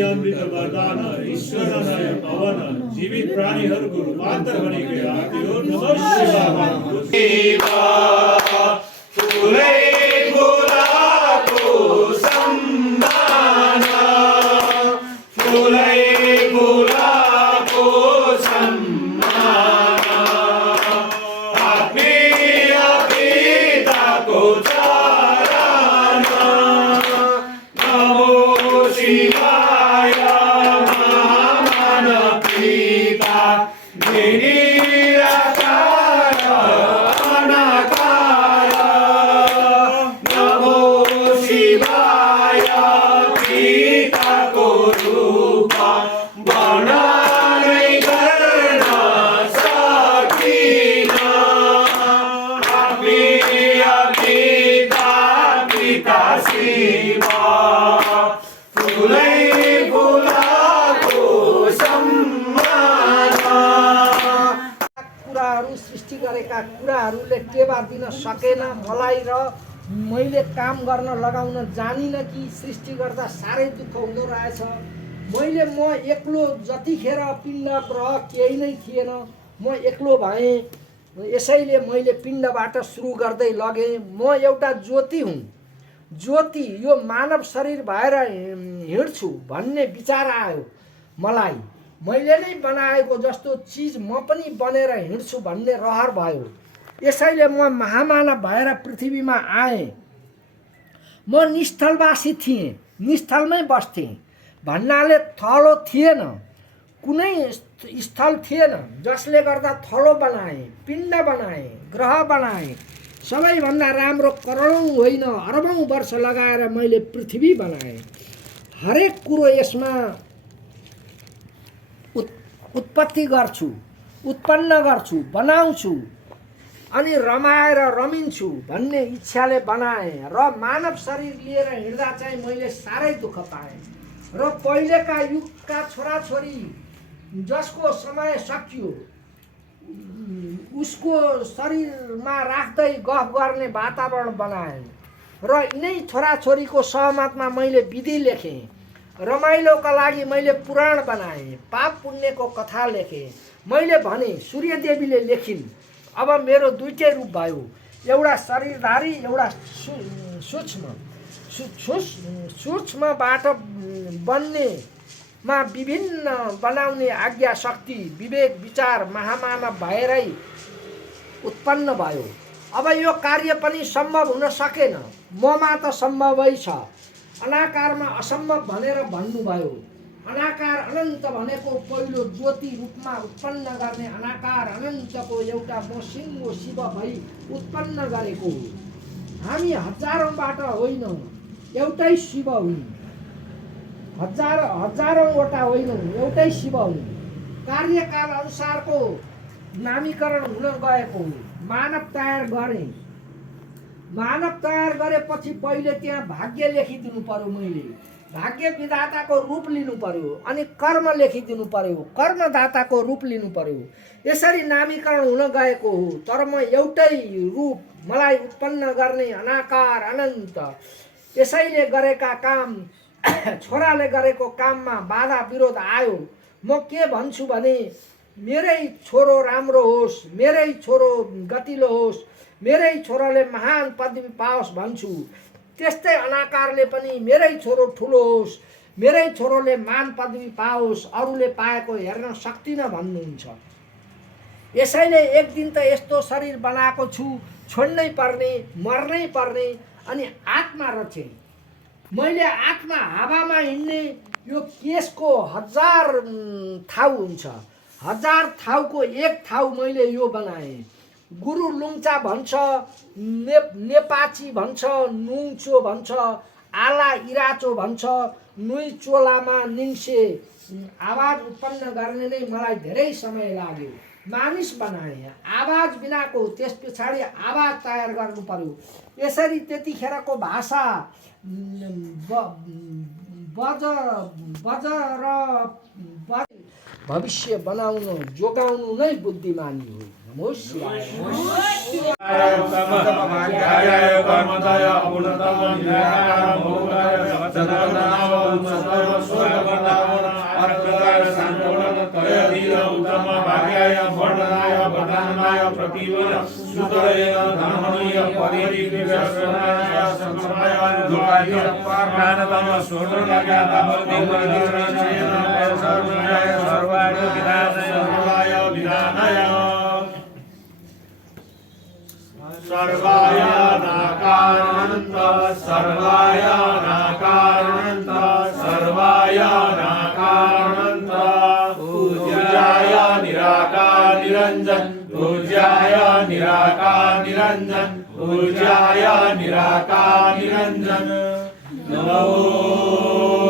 अमृत वरदान ईश्वरनय पवन जीवित प्राणीहरूको रूपान्तर भनेको आरती हो। नमः शिवाय। फुलै फुलाको सम्मान, फुलै फुलाको सम्मान, आत्मीय पिताको चरण, नमो शिवाय। महामान पिता निराकार अनाकार, नमो शिवाय। पिताको रूप वर्णनै गर्न सकिन, आत्मीय पिता पिता शिव। फुलै फुलाको सम्मान। कुराहरू सृष्टि गरेका कुराहरूले टेवा दिन सकेन मलाई र मैले काम गर्न लगाउन जानिनँ कि सृष्टि गर्दा साह्रै दुःख हुँदो रहेछ। मैले म एक्लो जतिखेर पिण्ड ग्रह केही नै थिएन, म एक्लो भएँ। यसैले मैले पिण्डबाट सुरु गर्दै लगेँ। म एउटा ज्योति हुँ। ज्योति यो मानव शरीर भएर हिँड्छु भन्ने विचार आयो मलाई। मैले नै बनाएको जस्तो चिज म पनि बनेर हिँड्छु भन्ने रहर भयो। यसैले म महामानव भएर पृथ्वीमा आएँ। म निस्थलवासी थिएँ, निस्थलमै बस्थेँ भन्नाले थलो थिएन, कुनै स्थल थिएन, जसले गर्दा थलो बनाएँ, पिण्ड बनाएँ, ग्रह बनाएँ। सबैभन्दा राम्रो करोडौँ होइन अरबौँ वर्ष लगाएर मैले पृथ्वी बनाएँ। हरेक कुरो यसमा उत्पत्ति गर्छु, उत्पन्न गर्छु, बनाउँछु अनि रमाएर रमिन्छु भन्ने इच्छाले बनाएँ। र मानव शरीर लिएर हिँड्दा चाहिँ मैले साह्रै दुःख पाएँ। र पहिलेका युगका छोराछोरी जसको समय सकियो उसको शरीरमा राख्दै गफ गर्ने वातावरण बनाएँ। र यिनै छोराछोरीको सहमतमा मैले विधि लेखेँ। रमाइलोका लागि मैले पुराण बनाएँ, पाप पुण्यको कथा लेखेँ। मैले भने सूर्यदेवीले लेखिन्। अब मेरो दुईटै रूप भयो, एउटा शरीरधारी, एउटा सूक्ष्मबाट बन्नेमा विभिन्न बनाउने आज्ञा शक्ति विवेक विचार महामानव भएरै उत्पन्न भयो। अब यो कार्य पनि सम्भव हुन सकेन, ममा त सम्भवै छ। अनाकारमा असम्भव भनेर भन्नुभयो। अनाकार अनन्त भनेको पहिलो ज्योति रूपमा उत्पन्न गर्ने अनाकार अनन्तको एउटा म सिंह शिव भई उत्पन्न गरेको हो। हामी हजारौँबाट होइनौँ, एउटै शिव हुँ। हजारौँवटा होइनौँ, एउटै शिव हुँ। कार्यकाल अनुसारको नामीकरण हुन गएको हो। मानव तयार गरेँ। मानव तयार गरेपछि पहिले त्यहाँ भाग्य लेखिदिनु पर्यो। मैले भाग्य विधाताको रूप लिनु पर्यो अनि कर्म लेखिदिनु पर्यो, कर्मदाताको रूप लिनु पर्यो। यसरी नामीकरण हुन गएको हो। तर म एउटै रूप, मलाई उत्पन्न गर्ने अनाकार अनन्त। यसैले गरेका काम छोराले गरेको काममा बाधा विरोध आयो। म के भन्छु भने मेरै छोरो राम्रो होस्, मेरै छोरो गतिलो होस्, मेरै छोराले महान पदवी पाओस् भन्छु। त्यस्तै अनाकारले पनि मेरै छोरो ठुलो होस्, मेरै छोरोले मान पदवी पाओस्, अरूले पाएको हेर्न सक्दिनँ भन्नुहुन्छ। यसैले एक दिन त यस्तो शरीर बनाएको छु, छोड्नै पर्ने, मर्नै पर्ने अनि आत्मा रचेँ। मैले आत्मा हावामा हिँड्ने। यो केसको 1000 थाउ हुन्छ। 1000 थाउको एक थाउ मैले यो बनाएँ। गुरु लुङचा भन्छ, नेपाची भन्छ, नुङचो भन्छ, आला इराचो भन्छ। नुई चोलामा निङ्से आवाज उत्पन्न गर्ने नै मलाई धेरै समय लाग्यो। मानिस बनाएँ, आवाज बिनाको। त्यस पछाडि आवाज तयार गर्नु पर्यो। यसरी त्यतिखेरको भाषा भविष्य बनाउनु जोगाउनु नै बुद्धिमानी हो। नमो शिवाय उत्तमभाग्याय कर्मदाय अपूर्णतम निराकार मोक्षाय सच्चिदानंदाय उच्चतम स्वर्गवदावन अर्कदाय शान्तवनतय धीर उत्तम भाग्याय वर्णनाय वरदानाय प्रतिवन सुतरेण धनमणीय परिविकृष्णाय संसमाय दुर्गाय ज्ञानतम स्वर्णनाय दामोदरनारायण सर्वाय सर्वाय विधानाय सर्वाय नाकारानंत सर्वाय नाकारानंत सर्वाय नाकारानंत पूज्याय निराकार निरंजन पूज्याय निराकार निरंजन पूज्याय निराकार निरंजन नमो